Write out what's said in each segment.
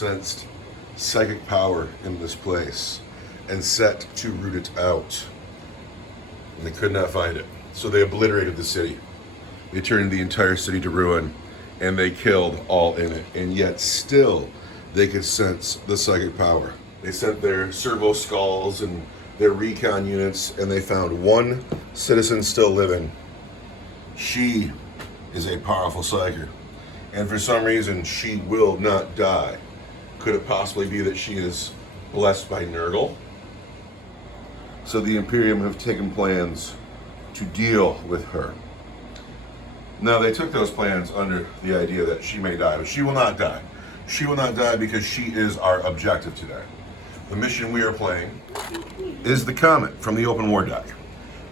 sensed psychic power in this place and set to root it out. And they could not find it. So they obliterated the city. They turned the entire city to ruin, and they killed all in it. And yet still, they could sense the psychic power. They sent their servo skulls and their recon units, and they found one citizen still living. She is a powerful psyker. And for some reason, she will not die. Could it possibly be that she is blessed by Nurgle? So the Imperium have taken plans to deal with her. Now, they took those plans under the idea that she may die, but she will not die. She will not die because she is our objective today. The mission we are playing is the Comet from the open war deck,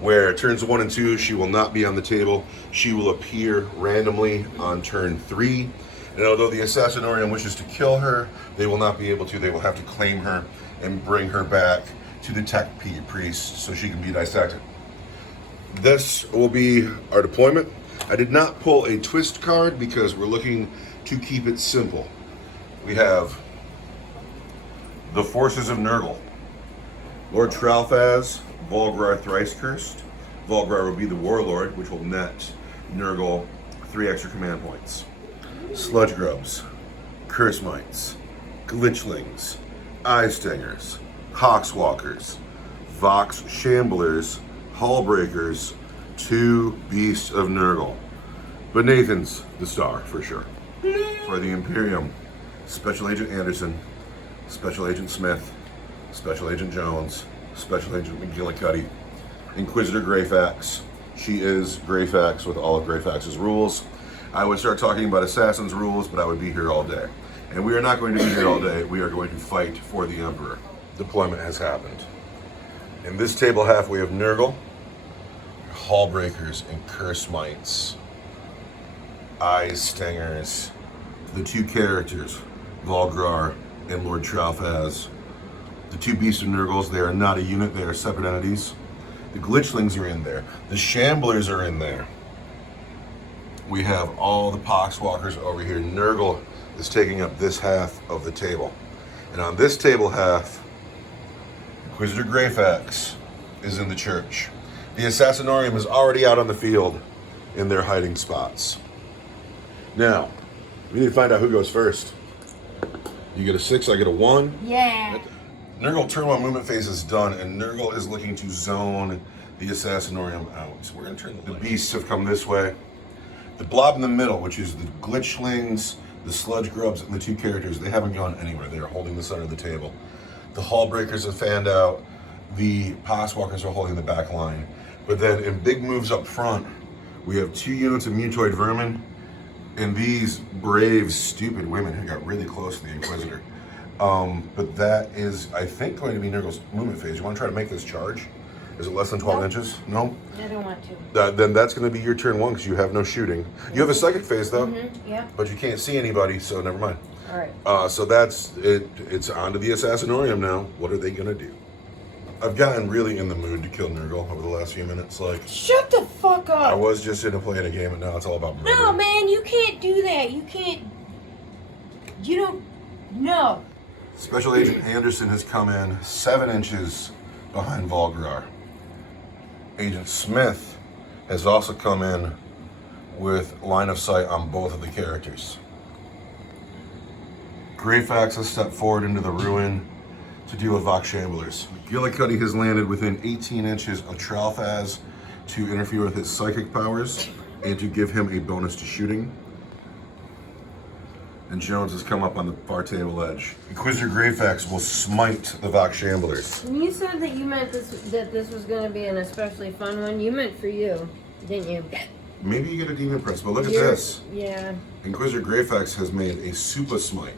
where turns 1 and 2, she will not be on the table. She will appear randomly on turn 3. And although the Assassinorium wishes to kill her, they will not be able to. They will have to claim her and bring her back to the tech priest so she can be dissected. This will be our deployment. I did not pull a twist card because we're looking to keep it simple. We have the forces of Nurgle. Lord Tralfaz, Volgrar Thrice Cursed. Volgrar will be the warlord, which will net Nurgle 3 extra command points. Sludge Grubs, Curse Mites, Glitchlings, Eye Stingers, Hawkswalkers, Vox Shamblers, Hullbreakers, 2 Beasts of Nurgle. But Nathan's the star, for sure. For the Imperium, Special Agent Anderson, Special Agent Smith, Special Agent Jones, Special Agent McGillicuddy, Inquisitor Greyfax. She is Greyfax with all of Greyfax's rules. I would start talking about Assassin's rules, but I would be here all day. And we are not going to be here all day. We are going to fight for the Emperor. Deployment has happened. In this table half, we have Nurgle, Hullbreakers, and Curse Mites, Eye Stingers, the 2 characters, Volgrar and Lord Tralfaz. The 2 Beasts of Nurgles, they are not a unit, they are separate entities. The Glitchlings are in there. The Shamblers are in there. We have all the Poxwalkers over here. Nurgle is taking up this half of the table. And on this table half, Inquisitor Greyfax is in the church. The Assassinorium is already out on the field in their hiding spots. Now, we need to find out who goes first. You get a 6, I get a 1. Yeah. Nurgle turn 1 movement phase is done, and Nurgle is looking to zone the Assassinorium out. So we're going to turn the beasts have come this way. The blob in the middle, which is the Glitchlings, the Sludge Grubs, and the 2 characters, they haven't gone anywhere. They are holding the center of the table. The Hullbreakers have fanned out. The Poxwalkers are holding the back line. But then in big moves up front, we have 2 units of Mutoid Vermin and these brave, stupid women who got really close to the Inquisitor. But that is, I think, going to be Nurgle's movement phase. You want to try to make this charge? Is it less than 12 inches? No? I don't want to. Then that's going to be your turn 1 because you have no shooting. You have a psychic phase though, Yeah. but you can't see anybody, so never mind. All right. So that's it. It's on to the Assassinorium now. What are they going to do? I've gotten really in the mood to kill Nurgle over the last few minutes. Like, Shut the fuck I up. was just into playing a game, and now it's all about murder. No, man, you can't do that. You can't. You don't. No. Special Agent Anderson has come in 7 inches behind Volgrar. Agent Smith has also come in with line of sight on both of the characters. Greyfax has stepped forward into the ruin to deal with Vox Shamblers. McGillicuddy has landed within 18 inches of Tralfaz to interfere with his psychic powers and to give him a bonus to shooting. And Jones has come up on the far table edge. Inquisitor Greyfax will smite the Vox Shamblers. When you said that you meant that this was going to be an especially fun one, you meant for you, didn't you? Maybe you get a demon prince, but look at this. Yeah. Inquisitor Greyfax has made a super smite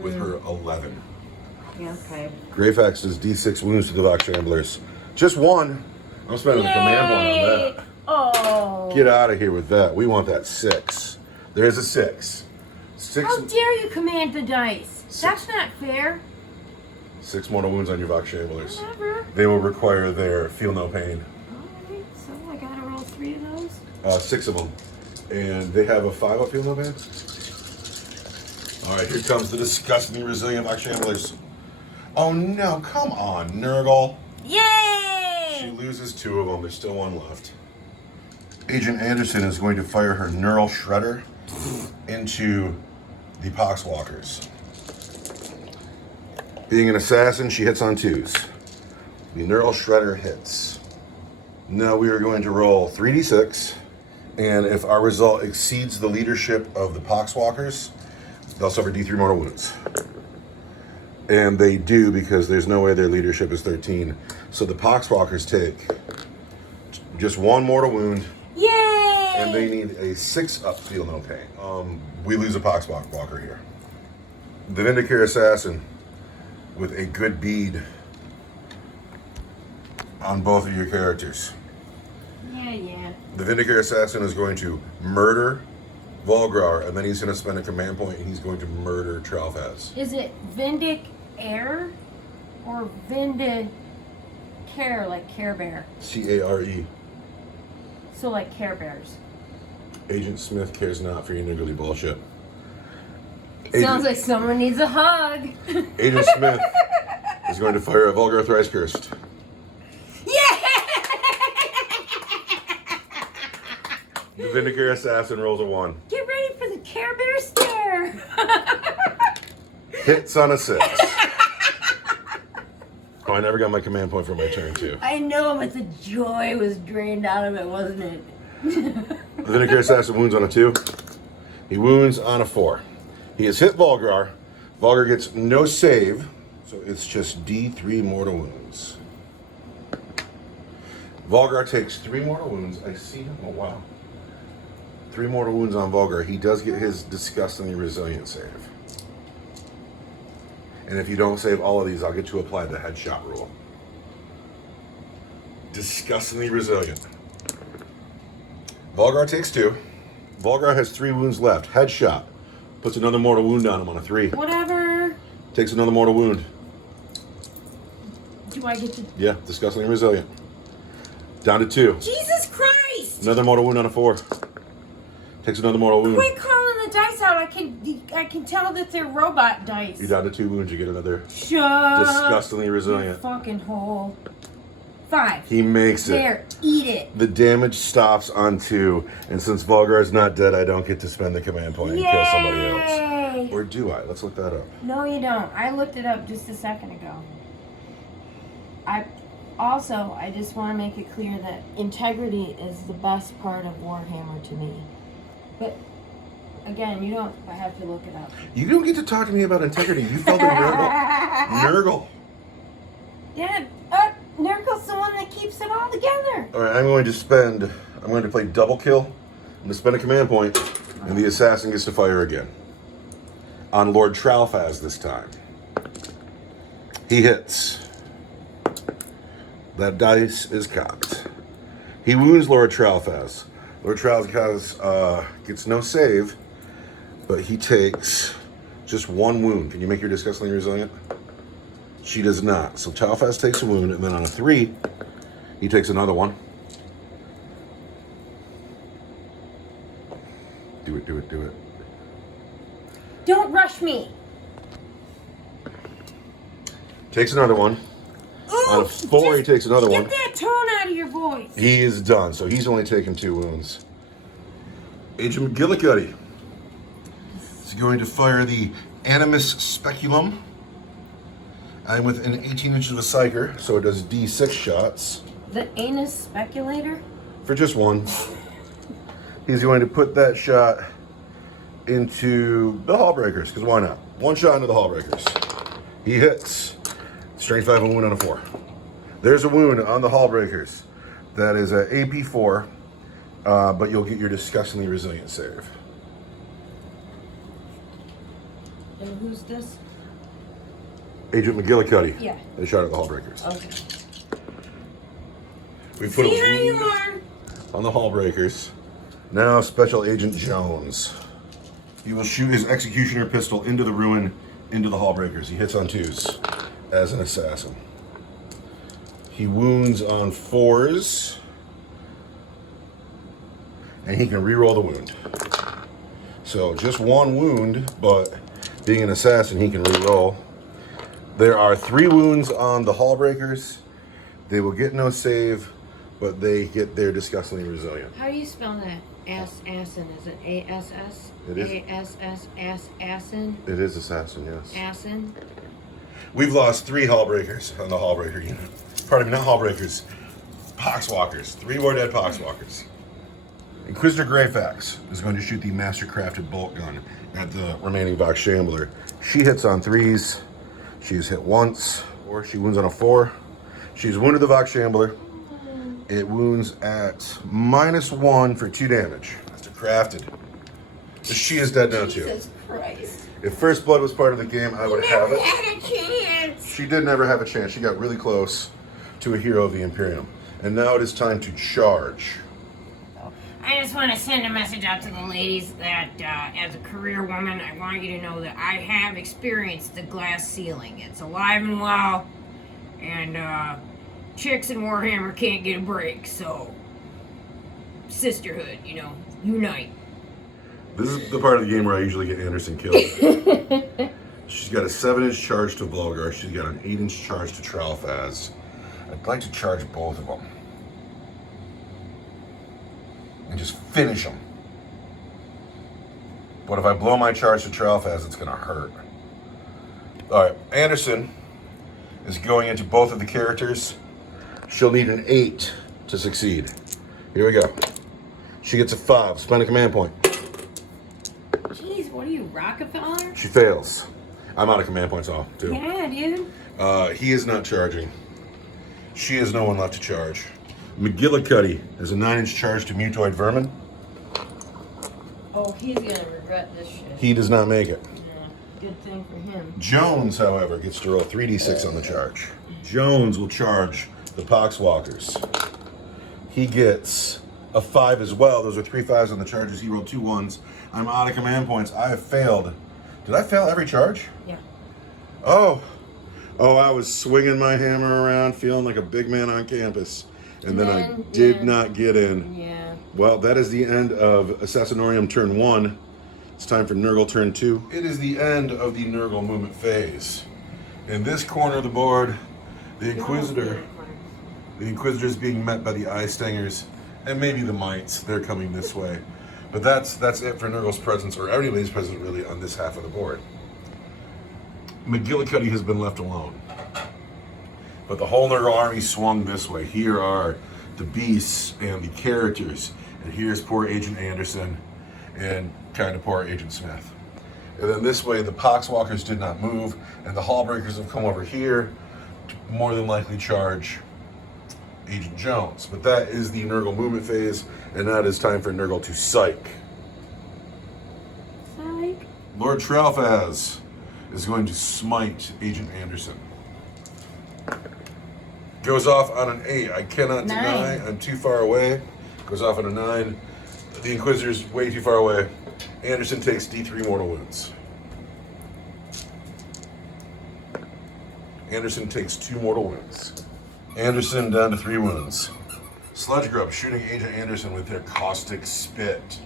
with her 11. Yeah, okay. Greyfax does D6 wounds to the Vox Shamblers. Just 1. I'm spending a command point on that. Oh. Get out of here with that. We want that 6. There's a 6. 6. How dare you command the dice? That's not fair. 6 mortal wounds on your Vox Shamblers. Whatever. They will require their feel no pain. Alright, so I gotta roll 3 of those? 6 of them. And they have a 5 of feel no pain? All right, here comes the disgustingly resilient Black Shamblers. Oh no, come on, Nurgle. Yay! She loses 2 of them. There's still 1 left. Agent Anderson is going to fire her Neural Shredder into the Poxwalkers. Being an assassin, she hits on 2s. The Neural Shredder hits. Now we are going to roll 3d6, and if our result exceeds the leadership of the Poxwalkers, they'll suffer d3 mortal wounds. And they do, because there's no way their leadership is 13. So the Poxwalkers take just 1 mortal wound. Yay! And they need a 6 up, feel no pain. We lose a Poxwalker here. The Vindicare Assassin with a good bead on both of your characters. Yeah. The Vindicare Assassin is going to murder Volgrar, and then he's going to spend a command point, and he's going to murder Tralfaz. Is it Vindic Air or Vindicare, like Care Bear? C-A-R-E. So like Care Bears. Agent Smith cares not for your niggly bullshit. Sounds like someone needs a hug. Agent Smith is going to fire at Volgar Thrice Cursed. Yeah! The Vindicare Assassin rolls a 1. Get ready for the Care Bear stare. Hits on a 6. Oh, I never got my command point for my turn, too. I know, but the joy was drained out of it, wasn't it? The Vindicare Assassin wounds on a 2. He wounds on a 4. He has hit Volgar. Volgar gets no save, so it's just D3 mortal wounds. Volgar takes 3 mortal wounds. I see him. Oh, wow. 3 mortal wounds on Volgar. He does get his disgustingly resilient save. And if you don't save all of these, I'll get to apply the headshot rule. Disgustingly resilient. Volgar takes 2. Volgar has 3 wounds left. Headshot. Puts another mortal wound on him on a 3. Whatever. Takes another mortal wound. Do I get to... Yeah, disgustingly resilient. Down to 2. Jesus Christ! Another mortal wound on a 4. Takes another mortal wound. Quit calling the dice out. I can tell that they're robot dice. You're down to 2 wounds. You get another. Shut Disgustingly resilient. you fucking hole. 5. He makes it. There, eat it. The damage stops on 2, and since Volgar is not dead, I don't get to spend the command point and kill somebody else. Or do I? Let's look that up. No, you don't. I looked it up just a second ago. I just want to make it clear that integrity is the best part of Warhammer to me. But again, you don't have to look it up. You don't get to talk to me about integrity. You felt a Nurgle. Nurgle. Yeah, Nurgle's the one that keeps it all together. All right, I'm going to play double kill. I'm going to spend a command point, and the assassin gets to fire again. On Lord Tralfaz this time. He hits. That dice is cocked. He wounds Lord Tralfaz. Lord Tralfaz gets no save, but he takes just 1 wound. Can you make your disgustingly resilient? She does not. So Tralfaz takes a wound, and then on a 3, he takes another one. Do it, do it, do it. Don't rush me. Takes another one. Ooh, On a 4, he takes another one. Get that tone out of your voice. He is done, so he's only taken 2 wounds. Agent McGillicuddy is going to fire the Animus Speculum. I'm within 18 inches of a psyker, so it does D6 shots. The anus speculator? For just 1. He's going to put that shot into the Hallbreakers, because why not? 1 shot into the Hallbreakers. He hits. Strength 5 and wound on a 4. There's a wound on the Hallbreakers. That is a AP 4, but you'll get your disgustingly resilient save. And who's this? Agent McGillicuddy. Yeah. They shot at the Hallbreakers. Okay. We put See how a you wound are. on the Hallbreakers. Now Special Agent Jones. He will shoot his executioner pistol into the ruin, into the Hallbreakers. He hits on 2s as an assassin. He wounds on 4s. And he can re-roll the wound. So just 1 wound, but Being an assassin, he can re-roll. There are 3 wounds on the Hall Breakers. They will get no save, but they're disgustingly resilient. How do you spell that? Assassin. Is it A-S-S? It is. A-S-S, Assassin? It is assassin, yes. Assin? We've lost 3 Hall Breakers on the Hall Breaker unit. Pardon me, not Hall Breakers. Poxwalkers. 3 more dead Poxwalkers. Inquisitor Greyfax is going to shoot the Mastercrafted bolt gun at the remaining Vox Shambler. She hits on 3s. She's hit once, or she wounds on a 4. She's wounded the Vox Shambler. It wounds at -1 for 2 damage. That's crafted. She is dead now too. Jesus Christ. If First Blood was part of the game, I would have it. Had a chance. She did never have a chance. She got really close to a hero of the Imperium. And now it is time to charge. I just want to send a message out to the ladies that as a career woman, I want you to know that I have experienced the glass ceiling. It's alive and well, and chicks in Warhammer can't get a break, so sisterhood, unite. This is the part of the game where I usually get Anderson killed. She's got a 7-inch charge to Volgar. She's got an 8-inch charge to Tralfaz. I'd like to charge both of them. And just finish them. But if I blow my charge to Tralfaz, it's going to hurt. Alright, Anderson is going into both of the characters. She'll need an 8 to succeed. Here we go. She gets a 5. Spend a command point. Jeez, what are you, Rockefeller? She fails. I'm out of command points off, too. Yeah, dude. He is not charging. She has no one left to charge. McGillicuddy has a 9-inch charge to Mutoid Vermin. Oh, he's gonna regret this shit. He does not make it. Yeah, good thing for him. Jones, however, gets to roll 3d6 on the charge. Jones will charge the Poxwalkers. He gets a 5 as well. Those are 3 5s on the charges. He rolled 2 1s. I'm out of command points. I have failed. Did I fail every charge? Yeah. Oh, I was swinging my hammer around, feeling like a big man on campus. And then I did not get in. Yeah. Well, that is the end of Assassinorium turn 1. It's time for Nurgle turn 2. It is the end of the Nurgle movement phase. In this corner of the board, the Inquisitor is being met by the Eye Stingers and maybe the Mites. They're coming this way. But that's it for Nurgle's presence, or anybody's presence really, on this half of the board. McGillicuddy has been left alone. But the whole Nurgle army swung this way. Here are the beasts and the characters. And here's poor Agent Anderson and kind of poor Agent Smith. And then this way, the Poxwalkers did not move, and the Hallbreakers have come over here to more than likely charge Agent Jones. But that is the Nurgle movement phase, and now it is time for Nurgle to psych. Psych. Lord Tralfaz is going to smite Agent Anderson. Goes off on an 8. I cannot deny. I'm too far away. Goes off on a 9. The Inquisitor's way too far away. Anderson takes D3 mortal wounds. Anderson takes 2 mortal wounds. Anderson down to 3 wounds. Sludge Grub shooting Agent Anderson with their caustic spit.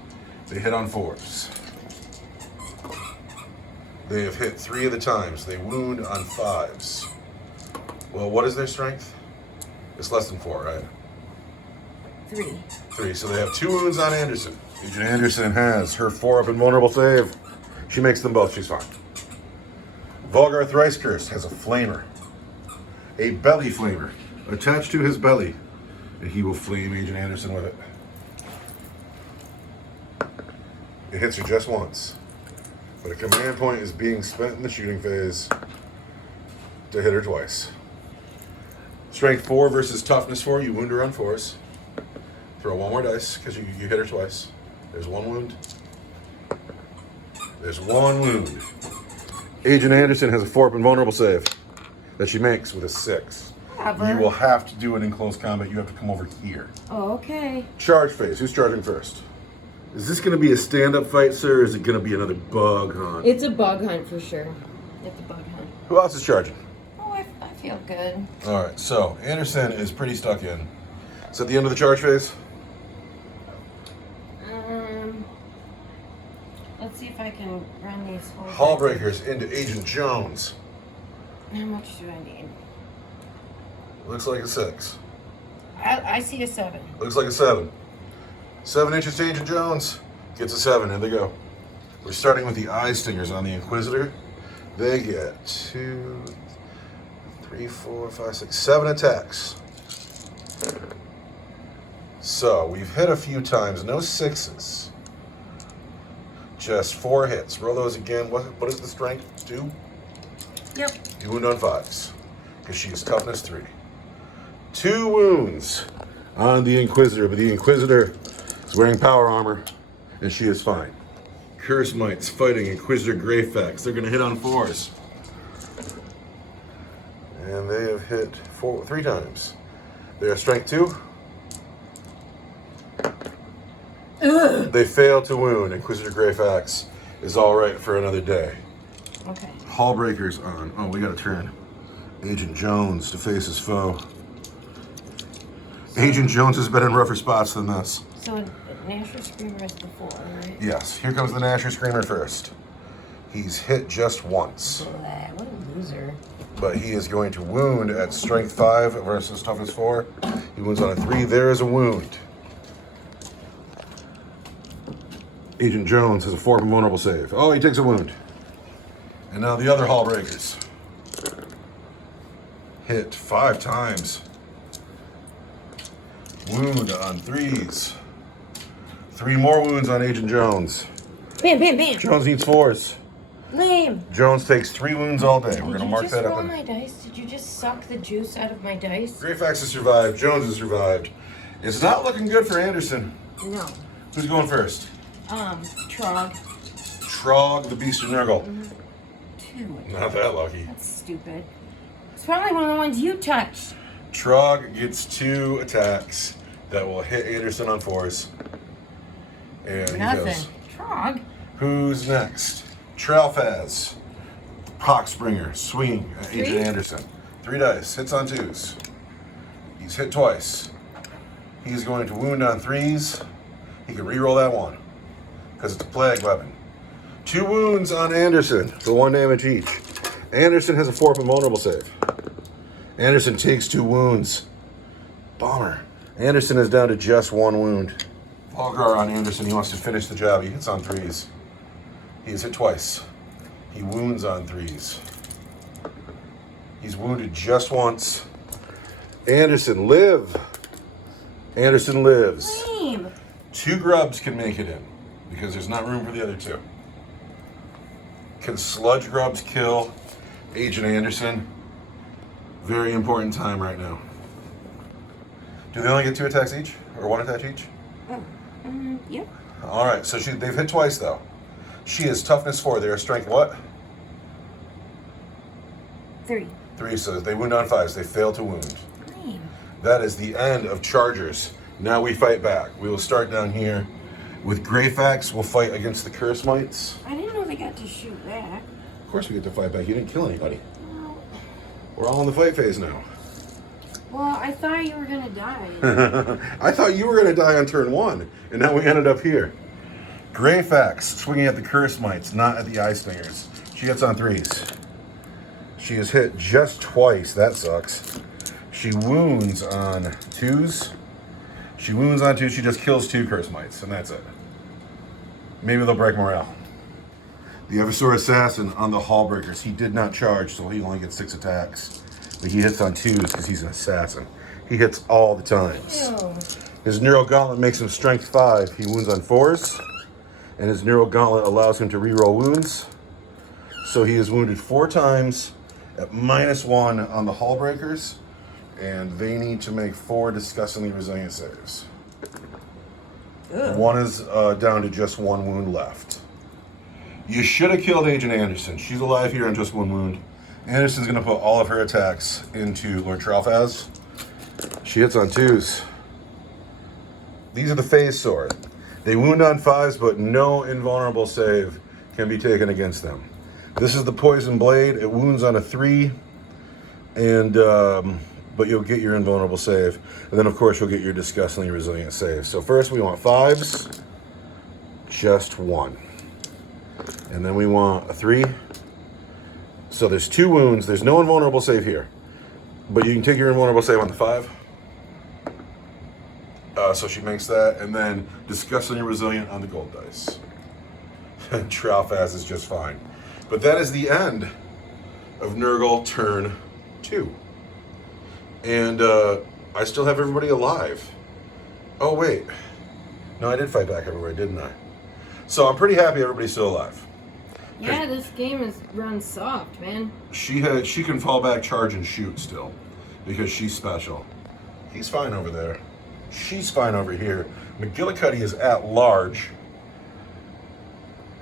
They hit on 4s. They have hit 3 of the times. They wound on 5s. Well, what is their strength? It's less than 4, right? 3. So they have 2 wounds on Anderson. Agent Anderson has her 4-up invulnerable save. She makes them both. She's fine. Volgar Thrice Cursed has a flamer. A belly flamer attached to his belly. And he will flame Agent Anderson with it. It hits her just once. But a command point is being spent in the shooting phase to hit her twice. Strength 4 versus toughness 4. You wound her on 4s. Throw 1 more dice because you hit her twice. There's 1 wound. There's 1 wound. Agent Anderson has a 4-up invulnerable save that she makes with a 6. Cover. You will have to do it in close combat. You have to come over here. Oh, okay. Charge phase. Who's charging first? Is this going to be a stand-up fight, sir, or is it going to be another bug hunt? It's a bug hunt for sure. It's a bug hunt. Who else is charging? Oh, I feel good. All right, so Anderson is pretty stuck in. Is that the end of the charge phase? I Let's see if I can run these whole Hall breakers into Agent Jones. How much do I need? Looks like a 6. I see a 7. Looks like a 7. 7 inches to Agent Jones. Gets a 7. Here they go. We're starting with the eye stingers on the Inquisitor. They get 2, 3, 4, 5, 6, 7 attacks. So we've hit a few times. No 6s. Just 4 hits. Roll those again. What is the strength? 2? Yep. You wound on 5s. Because she is toughness 3. 2 wounds on the Inquisitor, but the Inquisitor is wearing power armor, and she is fine. Curse Mites fighting Inquisitor Greyfax. They're going to hit on 4s. And they have hit 3 times. They are strength 2. Ugh. They fail to wound. Inquisitor Greyfax is all right for another day. Okay. Hall breakers on. Oh, we got to turn Agent Jones to face his foe. Agent Jones has been in rougher spots than this. So a Nasher Screamer is the 4, right? Yes, here comes the Nasher Screamer first. He's hit just once, Blah, what a loser. but he is going to wound at strength 5 versus toughness 4. He wounds on a 3. There is a wound. Agent Jones has a 4 vulnerable save. Oh, he takes a wound. And now the other Hall breakers. Hit 5 times. Wound on 3s. 3 more wounds on Agent Jones. Bam, bam, bam. Jones needs 4s. Lame. Jones takes 3 wounds all day. We're Did going to you mark just that up. roll my dice? Did you just suck the juice out of my dice? Greyfax has survived. Jones has survived. It's not looking good for Anderson. No. Who's going first? Trog. Trog, the Beast of Nurgle. 2. Not that lucky. That's stupid. It's probably one of the ones you touched. Trog gets 2 attacks that will hit Anderson on 4s. And he Nothing. goes. Trog? Who's next? Tralfaz. Poxbringer. Swing at Agent 3? Anderson. 3 dice. Hits on 2s. He's hit twice. He's going to wound on 3s. He can reroll that one. Because it's a plague weapon. 2 wounds on Anderson for 1 damage each. Anderson has a 4 vulnerable save. Anderson takes 2 wounds. Bomber. Anderson is down to just 1 wound. Volgar on Anderson. He wants to finish the job. He hits on 3s. He is hit twice. He wounds on 3s. He's wounded just once. Anderson, live. Anderson lives. Lame. 2 grubs can make it in because there's not room for the other 2. Can sludge grubs kill Agent Anderson? Very important time right now. Do they only get 2 attacks each? Or 1 attack each? Yep. All right, so they've hit twice though. She is toughness 4. They are strength what? 3. 3, so they wound on 5s. They fail to wound. Lame. That is the end of Chargers. Now we fight back. We will start down here with Greyfax. We'll fight against the Curse Mites. I didn't know they got to shoot back. Of course we get to fight back. You didn't kill anybody. Well, We're all in the fight phase now. I thought you were gonna die. I thought you were going to die on turn 1, and now we ended up here. Greyfax swinging at the Curse Mites, not at the Eye Stingers. She hits on 3s. She is hit just twice. That sucks. She wounds on 2s. She wounds on 2. She just kills 2 Curse Mites, and that's it. Maybe they'll break morale. The Eversor Assassin on the Hallbreakers. He did not charge, so he only gets 6 attacks. But he hits on 2s because he's an assassin. He hits all the times. Ew. His Neural Gauntlet makes him strength 5. He wounds on 4s. And his Neural Gauntlet allows him to reroll wounds. So he is wounded 4 times at -1 on the Hallbreakers. And they need to make 4 disgustingly resilient saves. Ugh. One is down to just 1 wound left. You should have killed Agent Anderson. She's alive here on just 1 wound. Anderson's going to put all of her attacks into Lord Tralfaz. She hits on 2s. These are the Phase Sword. They wound on 5s, but no invulnerable save can be taken against them. This is the Poison Blade. It wounds on a 3, and but you'll get your invulnerable save. And then, of course, you'll get your disgustingly resilient save. So first, we want 5s. Just 1. And then we want a 3. So there's 2 wounds. There's no invulnerable save here. But you can take your invulnerable save on the 5. So she makes that. And then disgustingly resilient on the gold dice. And Tralfaz is just fine. But that is the end of Nurgle turn 2. And I still have everybody alive. Oh, wait. No, I did fight back everywhere, didn't I? So I'm pretty happy everybody's still alive. Yeah, this game is run soft, man. She can fall back, charge, and shoot still. Because she's special. He's fine over there. She's fine over here. McGillicuddy is at large.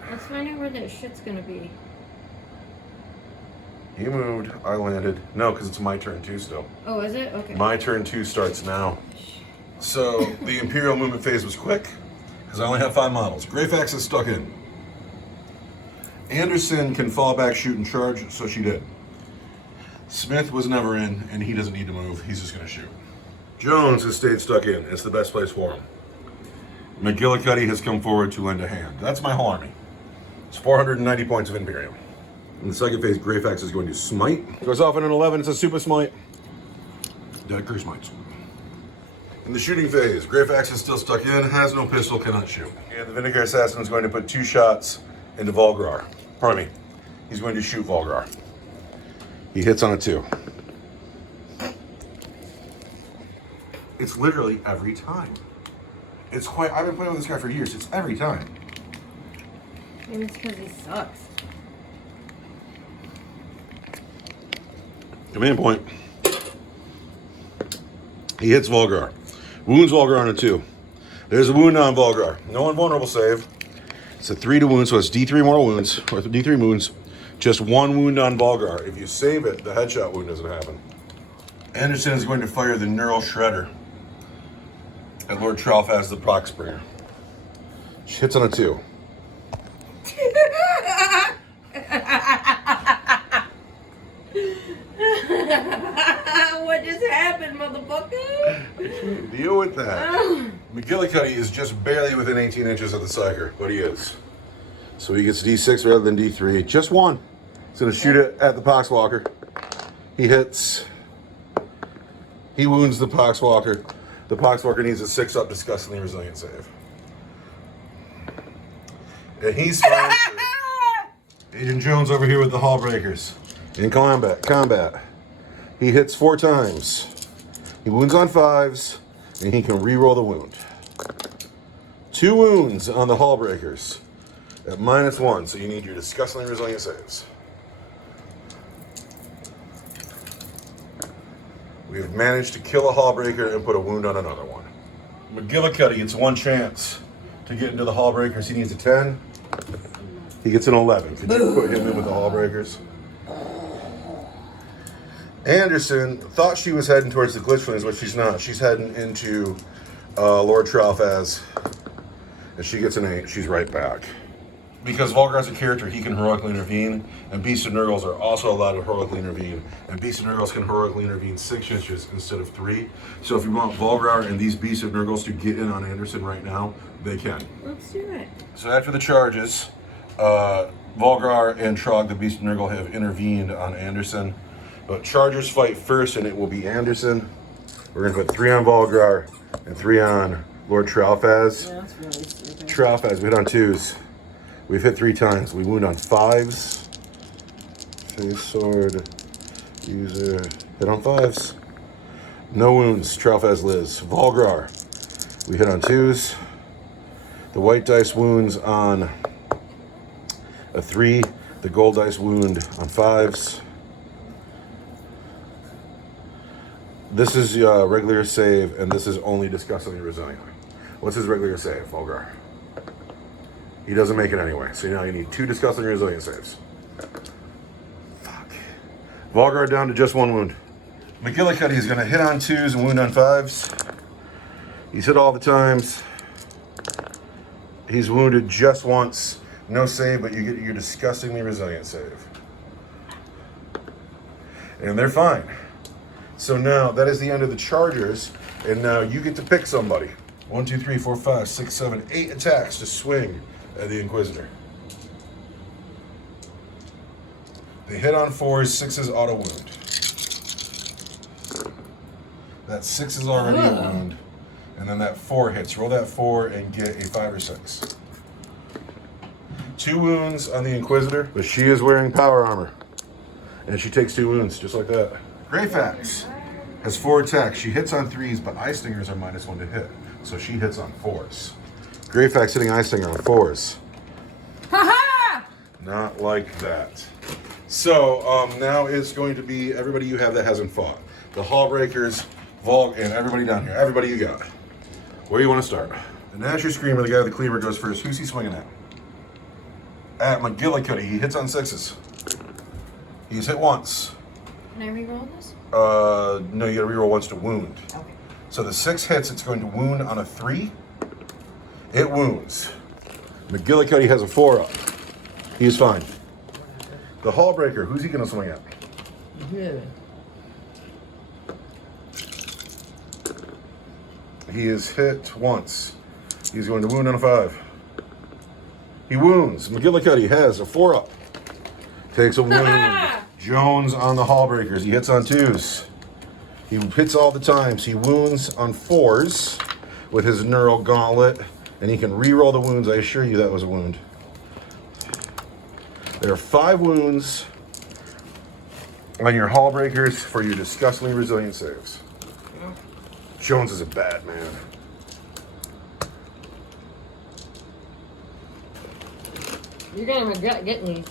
Let's find out where that shit's gonna be. He moved. I landed. No, because it's my turn 2 still. Oh, is it? Okay. My turn 2 starts now. So the Imperial movement phase was quick, because I only have 5 models. Greyfax is stuck in. Anderson can fall back, shoot, and charge, so she did. Smith was never in, and he doesn't need to move. He's just going to shoot. Jones has stayed stuck in. It's the best place for him. McGillicuddy has come forward to lend a hand. That's my whole army. It's 490 points of Imperium. In the second phase, Greyfax is going to smite. It goes off in an 11. It's a super smite. Dead curse smites. In the shooting phase, Greyfax is still stuck in, has no pistol, cannot shoot. And the Vinegar Assassin is going to put 2 shots into Volgrar. Pardon me. He's going to shoot Volgrar. He hits on a 2. It's literally every time. It's quite, I've been playing with this guy for years. It's every time. Maybe it's because he sucks. Command point. He hits Volgrar. Wounds Volgrar on a 2. There's a wound on Volgrar. No invulnerable save. It's a 3 to wound, so it's D3 more wounds, or D3 wounds. Just 1 wound on Volgrar. If you save it, the headshot wound doesn't happen. Anderson is going to fire the Neural Shredder at Lord Tralfaz the Proxbringer. She hits on a 2. What just happened, motherfucker? Deal with that. McGillicuddy is just barely within 18 inches of the Psyker, but he is. So he gets D6 rather than D3. Just 1. He's going to shoot it at the Poxwalker. He hits. He wounds the Poxwalker. The Poxwalker needs a 6-up disgustingly resilient save. And he's fine. Agent Jones over here with the Hallbreakers. In combat. He hits 4 times. He wounds on 5s, and he can re-roll the wound. 2 wounds on the Hallbreakers at -1, so you need your disgustingly resilient saves. We have managed to kill a Hallbreaker and put a wound on another one. McGillicuddy gets 1 chance to get into the Hallbreakers. He needs a 10. He gets an 11. Could you put him in with the Hallbreakers? Anderson thought she was heading towards the Glitchlings, but she's not. She's heading into Lord Tralfaz, and she gets an 8. She's right back. Because Volgrar's a character, he can heroically intervene, and Beasts of Nurgles are also allowed to heroically intervene, and Beasts of Nurgles can heroically intervene 6 inches instead of 3. So if you want Volgrar and these Beasts of Nurgles to get in on Anderson right now, they can. Let's do it. So after the charges, Volgrar and Trog, the Beast of Nurgle, have intervened on Anderson. But Chargers fight first, and it will be Anderson. We're going to put 3 on Volgrar and 3 on Lord Tralfaz. Yeah, that's really stupid. Tralfaz, we hit on 2s. We've hit 3 times. We wound on 5s. Face sword. User. Hit on 5s. No wounds. Tralfaz lives. Volgrar. We hit on 2s. The white dice wounds on a 3. The gold dice wound on 5s. This is regular save, and this is only disgustingly resilient. What's his regular save, Volgrar? He doesn't make it anyway, so now you need 2 disgustingly resilient saves. Fuck. Volgrar down to just 1 wound. McGillicuddy is going to hit on 2s and wound on 5s. He's hit all the times. He's wounded just once. No save, but you get your disgustingly resilient save. And they're fine. So now that is the end of the Chargers, and now you get to pick somebody. 1, 2, 3, 4, 5, 6, 7, 8 attacks to swing at the Inquisitor. They hit on 4s, 6s auto wound. That 6 is already a wound. And then that 4 hits. Roll that 4 and get a 5 or 6. 2 wounds on the Inquisitor, but she is wearing power armor. And she takes 2 wounds, just like that. Greyfax has 4 attacks. She hits on 3s, but Eye Stingers are -1 to hit. So she hits on 4s. Greyfax hitting Eye Stinger on 4s. Ha-ha! Not like that. So now it's going to be everybody you have that hasn't fought. The Hallbreakers, Volk, and everybody down here. Everybody you got. Where do you want to start? The Nasher Screamer, the guy with the cleaver, goes first. Who's he swinging at? At McGillicuddy. He hits on 6s. He's hit once. Can I reroll this? No, you gotta reroll once to wound. Okay. So the 6 hits, it's going to wound on a 3. It wounds. McGillicuddy has a 4 up. He's fine. The Hallbreaker, who's he gonna swing at? Good. He is hit once. He's going to wound on a 5. He wounds. McGillicuddy has a 4 up. Takes a wound. Jones on the Hallbreakers. He hits on 2s. He hits all the times. He wounds on 4s with his Nurgle Gauntlet, and he can re-roll the wounds. I assure you that was a wound. There are 5 wounds on your Hallbreakers for your disgustingly resilient saves. Jones is a bad man. You're gonna regret getting these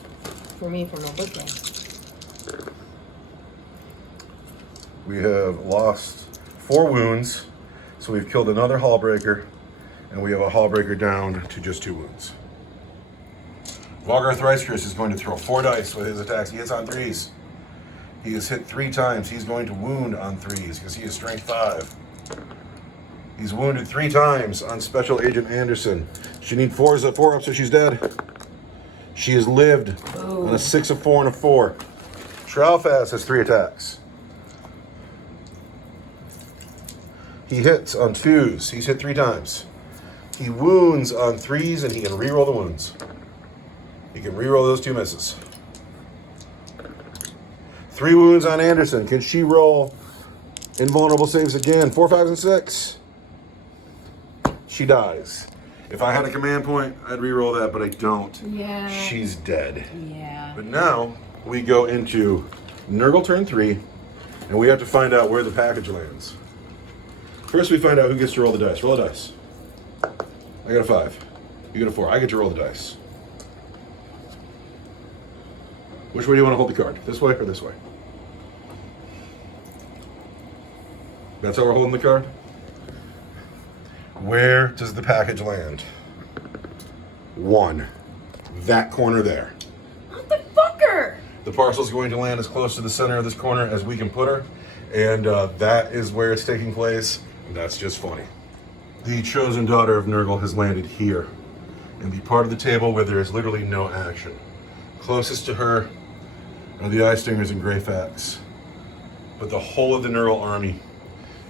for me for no birthday. We have lost 4 wounds, so we've killed another Hallbreaker, and we have a Hallbreaker down to just 2 wounds. Volgar Thrice-Curse is going to throw 4 dice with his attacks. He hits on 3s. He is hit 3 times. He's going to wound on 3s because he is strength 5. He's wounded 3 times on Special Agent Anderson. She needs 4 up, so she's dead. She has lived on a 6, a 4, and a 4. Tralfaz has 3 attacks. He hits on 2s. He's hit 3 times. He wounds on 3s, and he can re-roll the wounds. He can re-roll those 2 misses. 3 wounds on Anderson. Can she roll invulnerable saves again? 4, 5, and 6. She dies. If I had a command point, I'd re-roll that, but I don't. Yeah. She's dead. Yeah. But now we go into Nurgle turn 3, and we have to find out where the package lands. First, we find out who gets to roll the dice. Roll a dice. I got a 5. You get a 4. I get to roll the dice. Which way do you want to hold the card? This way or this way? That's how we're holding the card? Where does the package land? 1. That corner there. What the fucker? The parcel's going to land as close to the center of this corner as we can put her, and that is where it's taking place. And that's just funny. The chosen daughter of Nurgle has landed here, in the part of the table where there is literally no action. Closest to her are the Eye Stingers and Greyfax, but the whole of the Nurgle army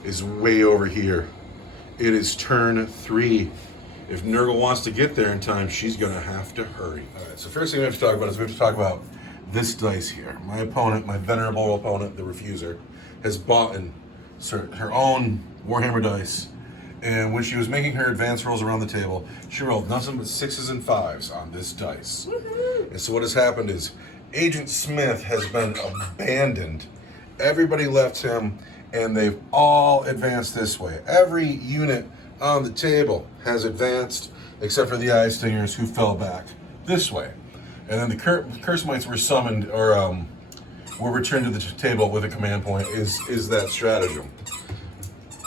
is way over here. It is turn 3. If Nurgle wants to get there in time, she's gonna have to hurry. All right, so first thing we have to talk about is we have to talk about this dice here. My opponent, my venerable opponent, the Refuser, has bought her own Warhammer dice. And when she was making her advance rolls around the table, she rolled nothing but 6s and 5s on this dice. Woohoo! And so what has happened is Agent Smith has been abandoned. Everybody left him, and they've all advanced this way. Every unit on the table has advanced, except for the Eye Stingers, who fell back this way. And then the Curse Mites were summoned, or were returned to the table with a command point, is that stratagem.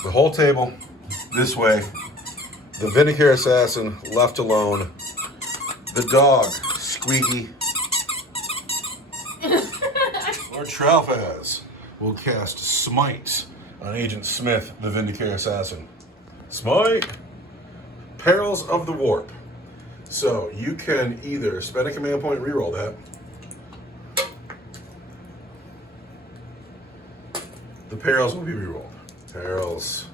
The whole table this way. The Vindicare Assassin left alone. The dog, Squeaky. Lord Tralfaz will cast Smite on Agent Smith, the Vindicare Assassin. Smite! Perils of the Warp. So you can either spend a command point, reroll that. The perils will be rerolled. Perils.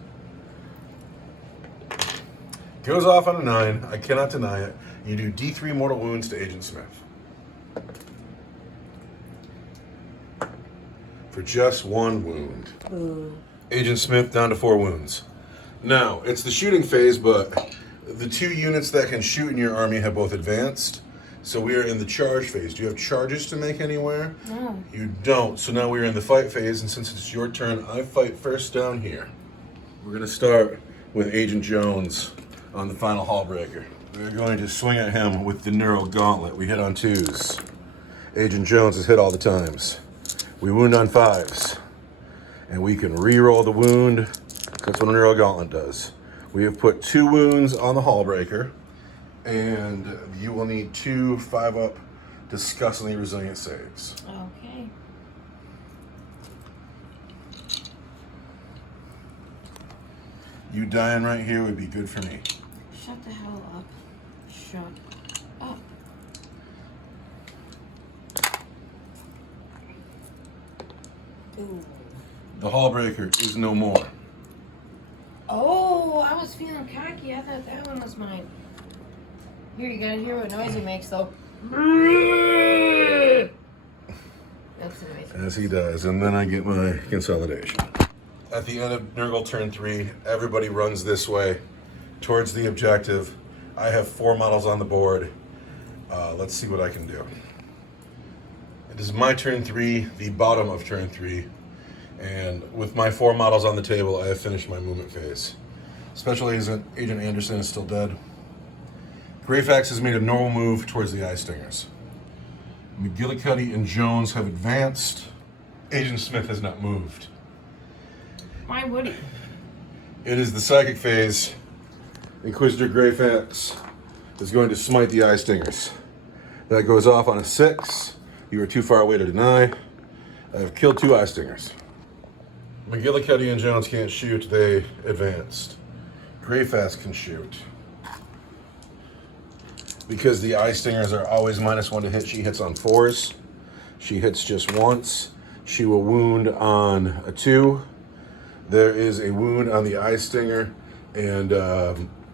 Goes off on a 9. I cannot deny it. You do D3 mortal wounds to Agent Smith. for just 1 wound. Ooh. Agent Smith down to 4 wounds. Now, it's the shooting phase, but the 2 units that can shoot in your army have both advanced. So we are in the charge phase. Do you have charges to make anywhere? No. You don't. So now we're in the fight phase, and since it's your turn, I fight first down here. We're going to start with Agent Jones on the final hall breaker. We're going to swing at him with the Nurgle Gauntlet. We hit on 2s. Agent Jones is hit all the times. We wound on 5s. And we can re-roll the wound. That's what a Nurgle Gauntlet does. We have put 2 wounds on the hall breaker. And you will need 2 5-up disgustingly resilient saves. Okay. You dying right here would be good for me. Shut the hell up. Shut up. Ooh. The hall breaker is no more. Oh, I was feeling cocky. I thought that one was mine. Here, you gotta hear what noise he makes, though. That's the noise. As he does, and then I get my consolidation. At the end of Nurgle turn 3, everybody runs this way towards the objective. I have 4 models on the board. Let's see what I can do. It is my turn 3, the bottom of turn 3, and with my 4 models on the table, I have finished my movement phase. Special Agent Anderson is still dead. Greyfax has made a normal move towards the Eye Stingers. McGillicuddy and Jones have advanced. Agent Smith has not moved. Why would he? It is the psychic phase. Inquisitor Greyfax is going to smite the Eye Stingers. That goes off on a 6. You are too far away to deny. I have killed 2 Eye Stingers. McGillicuddy and Jones can't shoot. They advanced. Greyfax can shoot. Because the Eye Stingers are always -1 to hit, she hits on 4s. She hits just once. She will wound on a 2. There is a wound on the Eye Stinger, and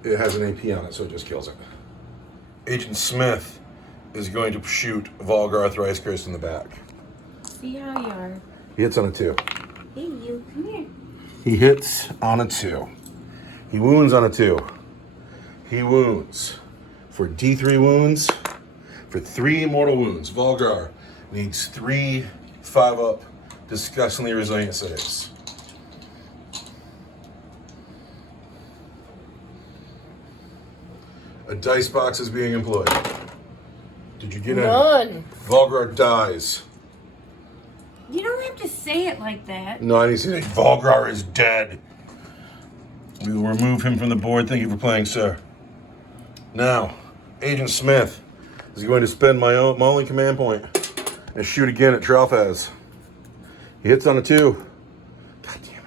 it has an AP on it, so it just kills it. Agent Smith is going to shoot Volgar Thrice-Cursed in the back. See how you are. He hits on a 2. Hey, you. Come here. He hits on a 2. He wounds on a 2. He wounds. For D3 wounds, for 3 mortal wounds, Volgar needs 3 5-up disgustingly resilient saves. A dice box is being employed. Did you get any? None. Volgar dies. You don't have to say it like that. No, I need to say Volgar is dead. We will remove him from the board. Thank you for playing, sir. Now, Agent Smith is going to spend my only command point and shoot again at Tralfaz. He hits on a 2. God damn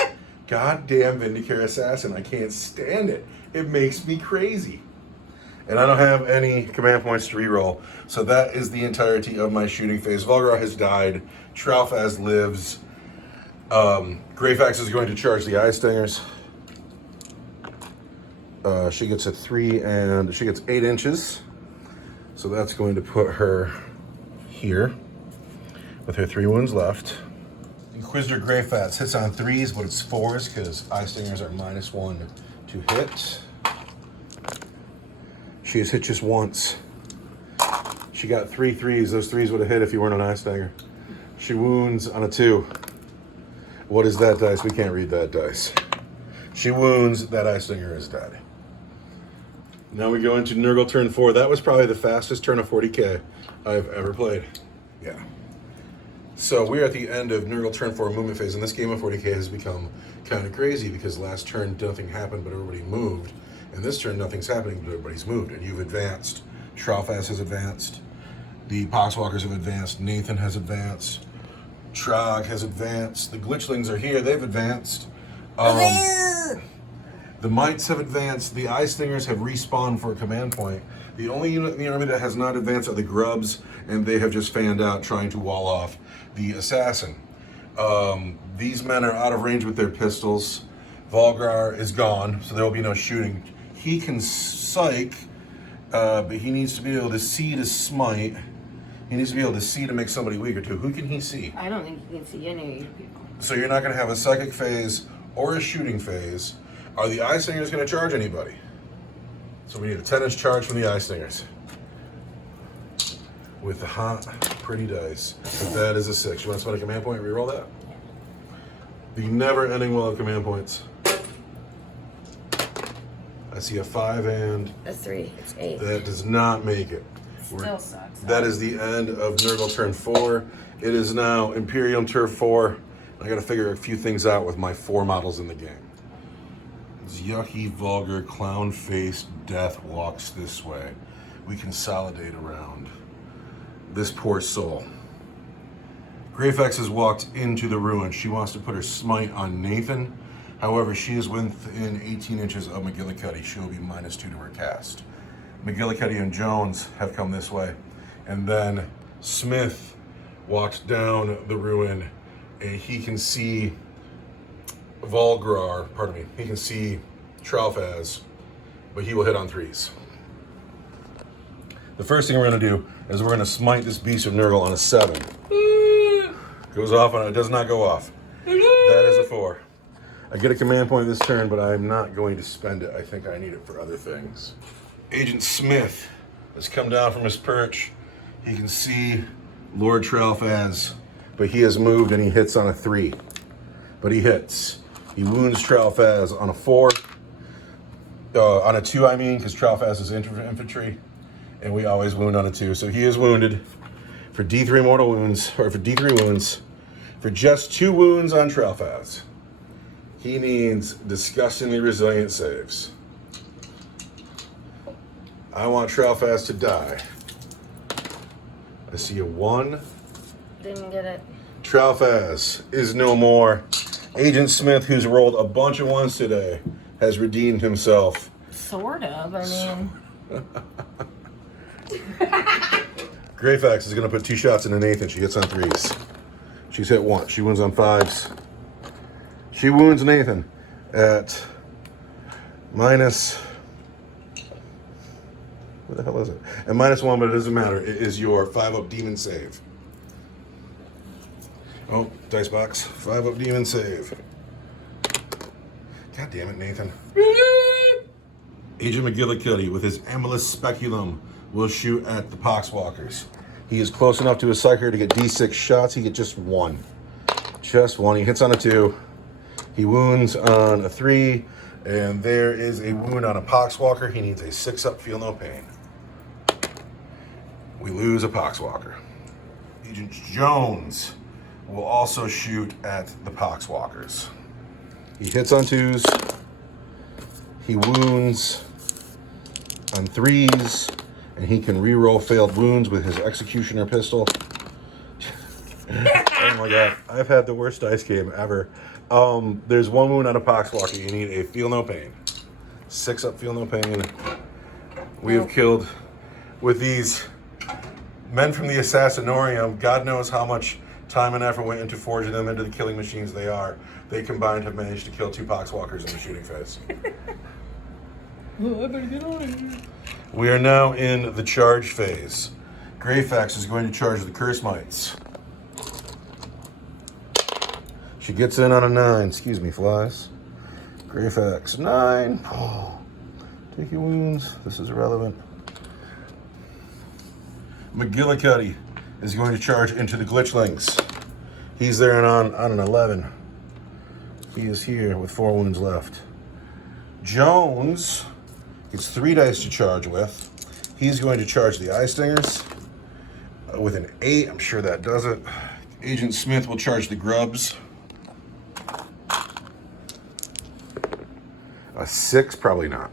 it. Goddamn Vindicare Assassin. I can't stand it. It makes me crazy. And I don't have any command points to reroll. So that is the entirety of my shooting phase. Volgar has died. Tralfaz lives. Greyfax is going to charge the Eye Stingers. She gets a 3 and she gets 8 inches. So that's going to put her here with her 3 wounds left. Inquisitor Greyfax hits on 3s, but it's 4s because Eye Stingers are -1 to hit. She has hit just once. She got 3 3s. Those 3s would have hit if you weren't an Eye Stinger. She wounds on a 2. What is that dice? We can't read that dice. She wounds. That Eye Stinger is dead. Now we go into Nurgle turn 4. That was probably the fastest turn of 40k I've ever played. Yeah. So we're at the end of Nurgle turn 4 movement phase, and this game of 40k has become kind of crazy because last turn nothing happened but everybody moved. And this turn nothing's happening but everybody's moved, and you've advanced. Tralfaz has advanced. The Poxwalkers have advanced. Nathan has advanced. Trog has advanced. The Glitchlings are here. They've advanced. The Mites have advanced. The Eye Stingers have respawned for a command point. The only unit in the army that has not advanced are the Grubs, and they have just fanned out trying to wall off the Assassin. These men are out of range with their pistols. Volgar is gone, so there will be no shooting. He can psych, but he needs to be able to see to smite. He needs to be able to see to make somebody weaker too. Who can he see? I don't think you can see any of you people. So you're not going to have a psychic phase or a shooting phase. Are the Eye Stingers going to charge anybody? So we need a 10-inch charge from the Eye Stingers. With the hot, pretty dice. If that is a 6. You want to spend a command point? Reroll that? Yeah. The never-ending well of command points. I see a 5 and... A 3. It's 8. That does not make it. Still sucks. That is the end of Nurgle turn 4. It is now Imperium turn 4. I got to figure a few things out with my 4 models in the game. This yucky, vulgar, clown-faced death walks this way. We consolidate around this poor soul. Greyfax has walked into the ruin. She wants to put her smite on Nathan. However, she is within 18 inches of McGillicuddy. She will be -2 to her cast. McGillicuddy and Jones have come this way. And then Smith walked down the ruin, and he can see he can see Tralfaz, but he will hit on 3s. The first thing we're going to do is we're going to smite this beast of Nurgle on a 7. Goes off on it, does not go off. That is a 4. I get a command point this turn, but I'm not going to spend it. I think I need it for other things. Agent Smith has come down from his perch. He can see Lord Tralfaz, but he has moved and he hits on a 3. But he hits. He wounds Tralfaz on a 4. On a 2, I mean, because Tralfaz is infantry, and we always wound on a 2. So he is wounded for D3 mortal wounds, or for D3 wounds, for just 2 wounds on Tralfaz. He needs disgustingly resilient saves. I want Tralfaz to die. I see a 1. Didn't get it. Tralfaz is no more. Agent Smith, who's rolled a bunch of 1s today, has redeemed himself. Sort of, I mean. Greyfax is going to put 2 shots into Nathan. She hits on 3s. She's hit 1. She wounds on 5s. She wounds Nathan at minus... What the hell is it? At -1, but it doesn't matter. It is your 5-up demon save. Oh, dice box. 5-up demon save. God damn it, Nathan. Agent McGillicuddy, with his Amulet Speculum, will shoot at the Poxwalkers. He is close enough to his Psyker to get D6 shots. He gets just 1. Just 1. He hits on a 2. He wounds on a 3. And there is a wound on a Poxwalker. He needs a 6-up, feel no pain. We lose a Poxwalker. Agent Jones will also shoot at the Poxwalkers. He hits on 2s. He wounds on 3s. And he can reroll failed wounds with his Executioner pistol. Oh my god, I've had the worst dice game ever. There's 1 wound on a Poxwalker. You need a feel no pain. 6-up, feel no pain. We have killed with these men from the Assassinorium. God knows how much time and effort went into forging them into the killing machines they are. They combined have managed to kill 2 Poxwalkers in the shooting phase. Oh, I better get on here. We are now in the charge phase. Greyfax is going to charge the Curse Mites. She gets in on a 9. Excuse me, flies. Greyfax, 9. Oh, take your wounds. This is irrelevant. McGillicuddy is going to charge into the Glitchlings. He's there on an 11. He is here with 4 wounds left. Jones gets 3 dice to charge with. He's going to charge the Eye Stingers with an 8. I'm sure that does it. Agent Smith will charge the Grubs. A 6, probably not.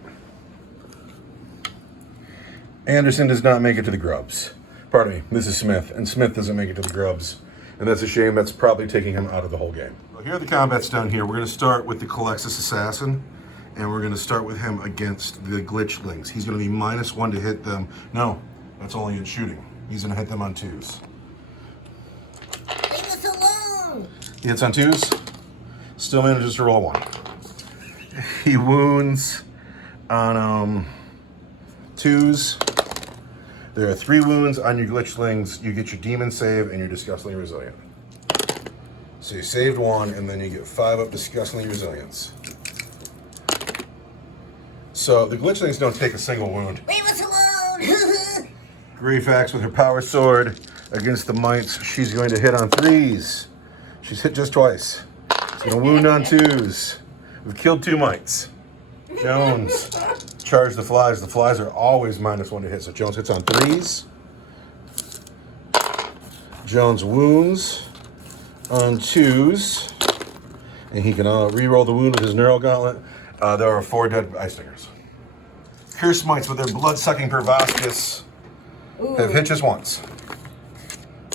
Anderson does not make it to the Grubs. Pardon me, this is Smith, and Smith doesn't make it to the Grubs. And that's a shame. That's probably taking him out of the whole game. Well, here are the combats down here. We're going to start with the Calexis Assassin, and we're going to start with him against the Glitchlings. He's going to be -1 to hit them. No, that's only in shooting. He's going to hit them on 2s. Leave us alone! He hits on 2s. Still manages to roll 1. He wounds on 2s. There are 3 wounds on your glitchlings. You get your demon save and you're disgustingly resilient. So you saved 1, and then you get 5 up disgustingly resilience. So the glitchlings don't take a single wound. Leave us alone! Greyfax with her power sword against the mites. She's going to hit on 3s. She's hit just twice. She's going to wound on 2s. We've killed 2 mites. Jones, charge the flies. The flies are always -1 to hit. So Jones hits on 3s. Jones wounds on 2s. And he can re-roll the wound with his Nurgle Gauntlet. There are 4 dead ice stingers. Curse mites with their blood-sucking proboscis have hit just once.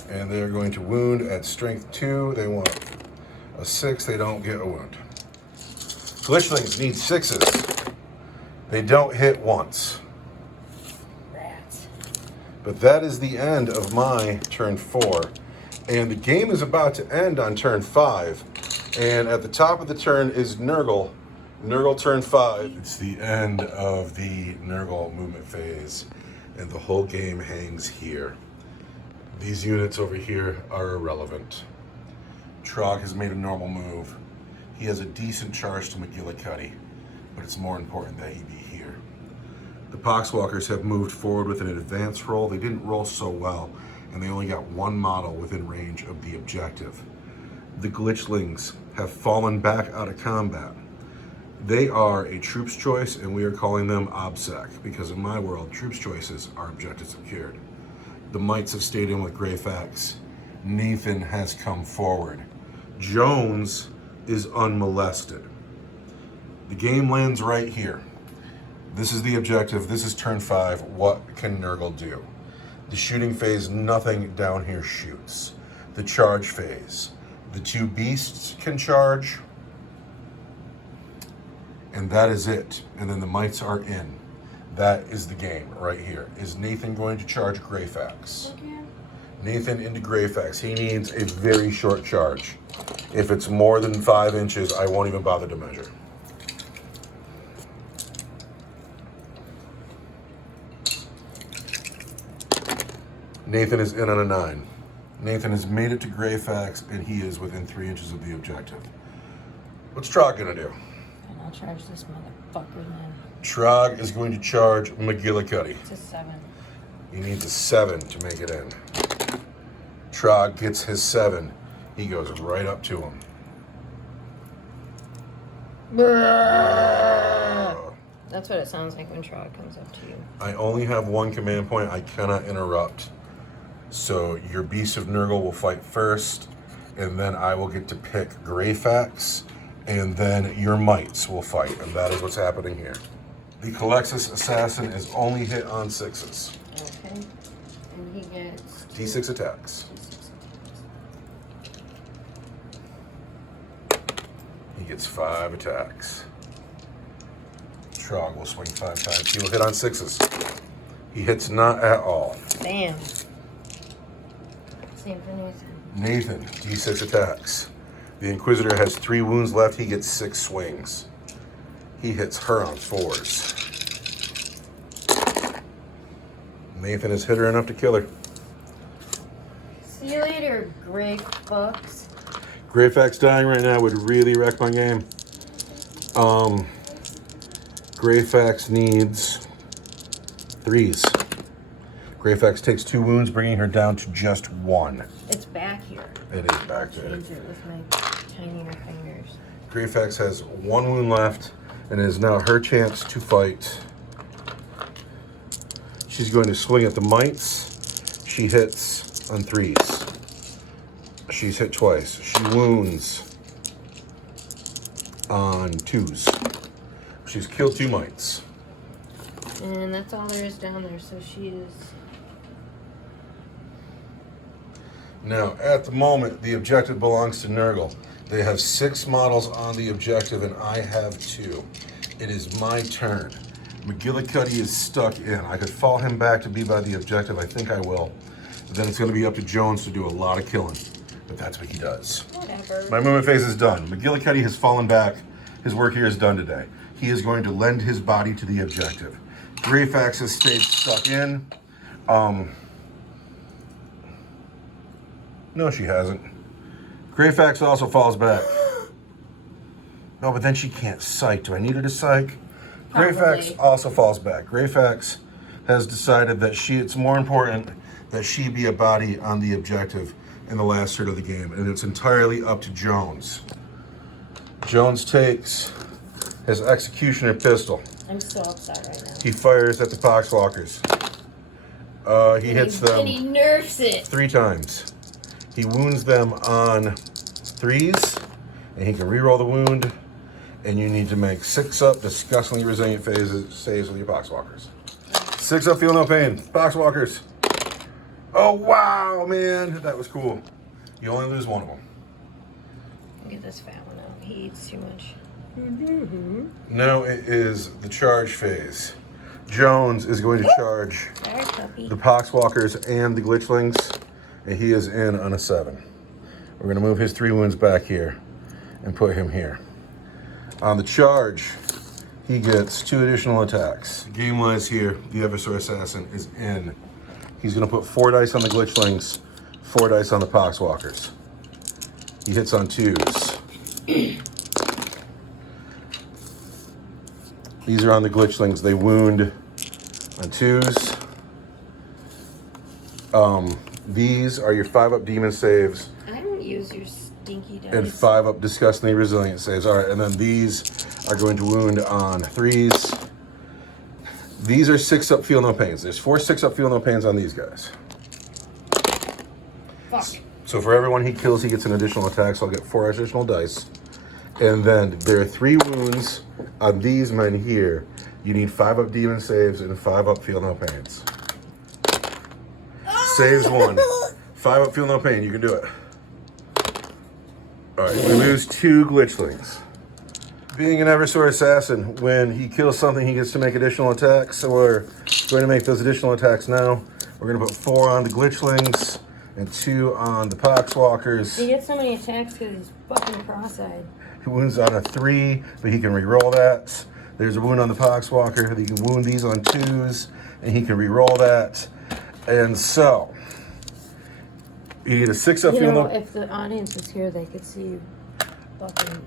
And they're going to wound at strength 2. They want a 6. They don't get a wound. Glitchlings need 6s. They don't hit once. Rats. But that is the end of my turn 4. And the game is about to end on turn 5. And at the top of the turn is Nurgle. Nurgle turn 5. It's the end of the Nurgle movement phase. And the whole game hangs here. These units over here are irrelevant. Trog has made a normal move. He has a decent charge to McGillicuddy, but it's more important that he be here. The Poxwalkers have moved forward with an advance roll. They didn't roll so well, and they only got 1 model within range of the objective. The Glitchlings have fallen back out of combat. They are a troops choice, and we are calling them OBSEC, because in my world, troops choices are objectives secured. The mites have stayed in with Greyfax. Nathan has come forward. Jones is unmolested. The game lands right here. This is the objective. This is turn 5. What can Nurgle do? The shooting phase, nothing down here shoots. The charge phase. The 2 beasts can charge. And that is it. And then the mites are in. That is the game right here. Is Nathan going to charge Greyfax? Okay. Nathan into Greyfax. He needs a very short charge. If it's more than 5 inches, I won't even bother to measure. Nathan is in on a 9. Nathan has made it to Greyfax, and he is within 3 inches of the objective. What's Trog gonna do? And I'll charge this motherfucker then. Trog is going to charge McGillicuddy. It's a 7. He needs a 7 to make it in. Trog gets his 7. He goes right up to him. That's what it sounds like when Trog comes up to you. I only have 1 command point. I cannot interrupt. So your Beast of Nurgle will fight first, and then I will get to pick Greyfax, and then your mites will fight, and that is what's happening here. The Calexis Assassin is only hit on 6s. Okay. And he gets D6 attacks. He gets 5 attacks. Trog will swing 5 times. He will hit on 6s. He hits not at all. Damn. Same for Nathan. Nathan, D6 attacks. The Inquisitor has 3 wounds left. He gets 6 swings. He hits her on 4s. Nathan has hit her enough to kill her. See you later, Grey fucks. Greyfax dying right now would really wreck my game. Greyfax needs 3s. Greyfax takes 2 wounds, bringing her down to just 1. It's back here. It is back there. Change it with my tinier fingers. Greyfax has 1 wound left, and it is now her chance to fight. She's going to swing at the mites. She hits on 3s. She's hit twice. She wounds on 2s. She's killed 2 mites. And that's all there is down there, so she is... Now, at the moment, the objective belongs to Nurgle. They have 6 models on the objective, and I have 2. It is my turn. McGillicuddy is stuck in. I could fall him back to be by the objective. I think I will. But then it's going to be up to Jones to do a lot of killing. But that's what he does. Whatever. My movement phase is done. McGillicuddy has fallen back. His work here is done today. He is going to lend his body to the objective. Greyfax has stayed stuck in. No, she hasn't. Greyfax also falls back. No, but then she can't psych. Do I need her to psych? Greyfax also falls back. Greyfax has decided that it's more important that she be a body on the objective in the last third of the game, and it's entirely up to Jones. Jones takes his executioner pistol. I'm so upset right now. He fires at the Poxwalkers. He hits them. And he nerfs it. 3 times. He wounds them on 3s, and he can reroll the wound. And you need to make 6 up disgustingly resilient saves with your Poxwalkers. 6 up, feel no pain. Poxwalkers. Oh wow, man, that was cool. You only lose 1 of them. Look at this fat one out. He eats too much. Now it is the charge phase. Jones is going to charge Sorry, puppy. the Poxwalkers and the Glitchlings, and he is in on a 7. We're going to move his 3 wounds back here and put him here. On the charge, he gets 2 additional attacks. Game-wise here, the Eversor Assassin is in. He's going to put 4 dice on the Glitchlings, 4 dice on the Poxwalkers. He hits on 2s. These are on the Glitchlings. They wound on 2s. These are your 5 up demon saves. I don't use your stinky dice. And 5 up disgustingly resilient saves. All right, and then these are going to wound on 3s. These are 6 up feel no pains. There's 4 6 up feel no pains on these guys. Fuck. So for everyone he kills, he gets an additional attack. So I'll get 4 additional dice. And then there are 3 wounds on these men here. You need 5 up demon saves and 5 up feel no pains. Saves 1. 5 up feel no pain. You can do it. All right, we lose 2 Glitchlings. Being an Eversor Assassin, when he kills something, he gets to make additional attacks. So we're going to make those additional attacks now. We're going to put 4 on the Glitchlings and 2 on the Poxwalkers. He gets so many attacks because he's fucking cross-eyed. He wounds on a 3, but he can re-roll that. There's a wound on the Poxwalker. He can wound these on 2s, and he can re-roll that. And so, you need a 6 up. You know, if the audience was here, they could see you fucking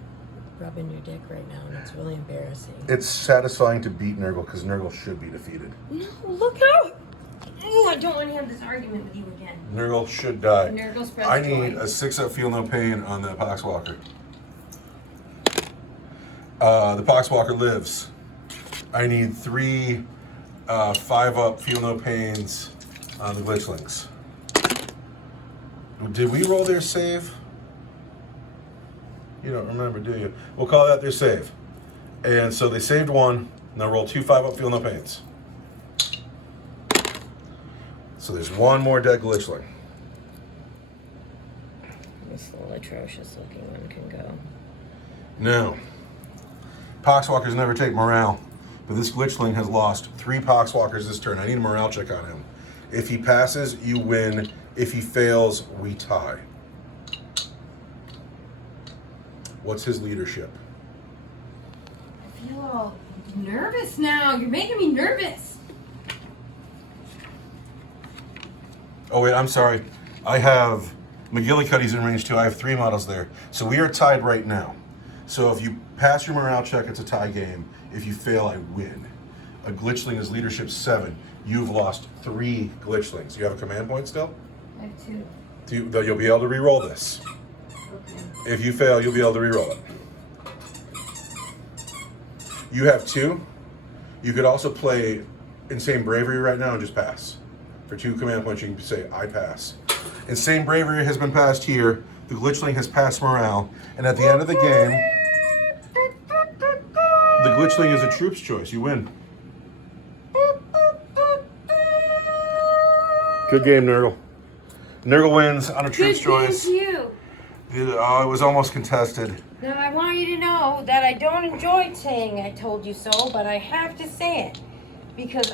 rubbing your dick right now, and it's really embarrassing. It's satisfying to beat Nurgle, because Nurgle should be defeated. No, look out! Oh, I don't want to have this argument with you again. Nurgle should die. Nurgle's best I need choice. a 6 up feel no pain on the Poxwalker. The Poxwalker lives. I need 3 5 up feel no pains on the Glitchlings. Did we roll their save? You don't remember, do you? We'll call that their save. And so they saved 1. Now roll 2 5 up feel no pains. So there's 1 more dead Glitchling. This little atrocious looking one can go. Now, Poxwalkers never take morale, but this Glitchling has lost 3 Poxwalkers this turn. I need a morale check on him. If he passes, you win. If he fails, we tie. What's his leadership? I feel all nervous now. You're making me nervous. Oh wait, I'm sorry. I have McGillicuddy's in range 2. I have 3 models there. So we are tied right now. So if you pass your morale check, it's a tie game. If you fail, I win. A Glitchling is leadership 7. You've lost 3 Glitchlings. You have a command point still? I have 2. You'll be able to re-roll this. Okay. If you fail, you'll be able to re-roll it. You have 2. You could also play Insane Bravery right now and just pass. For 2 command points, you can say, I pass. Insane Bravery has been passed here. The Glitchling has passed morale. And at the end of the game, the Glitchling is a troops choice. You win. Good game, Nurgle. Nurgle wins on a troops choice. Good game to you. It was almost contested. Now I want you to know that I don't enjoy saying I told you so, but I have to say it. Because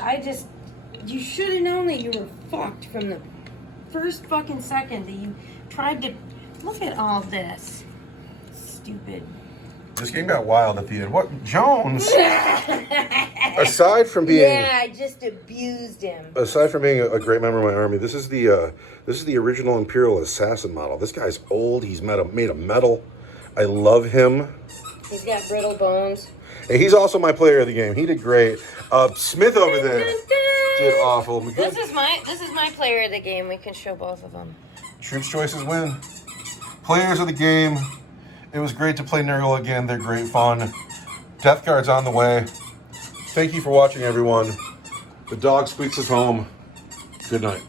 you should have known that you were fucked from the first fucking second that you tried to look at all this. Stupid. This game got wild at the end. What, Jones? Aside from being Yeah, I just abused him. aside from being a great member of my army, this is the original Imperial Assassin model. This guy's old. He's made of metal. I love him. He's got brittle bones. And he's also my player of the game. He did great. Smith over there did awful. This is my player of the game. We can show both of them. Troops choices win. Players of the game. It was great to play Nurgle again. They're great fun. Death Guard's on the way. Thank you for watching, everyone. The dog squeaks us home. Good night.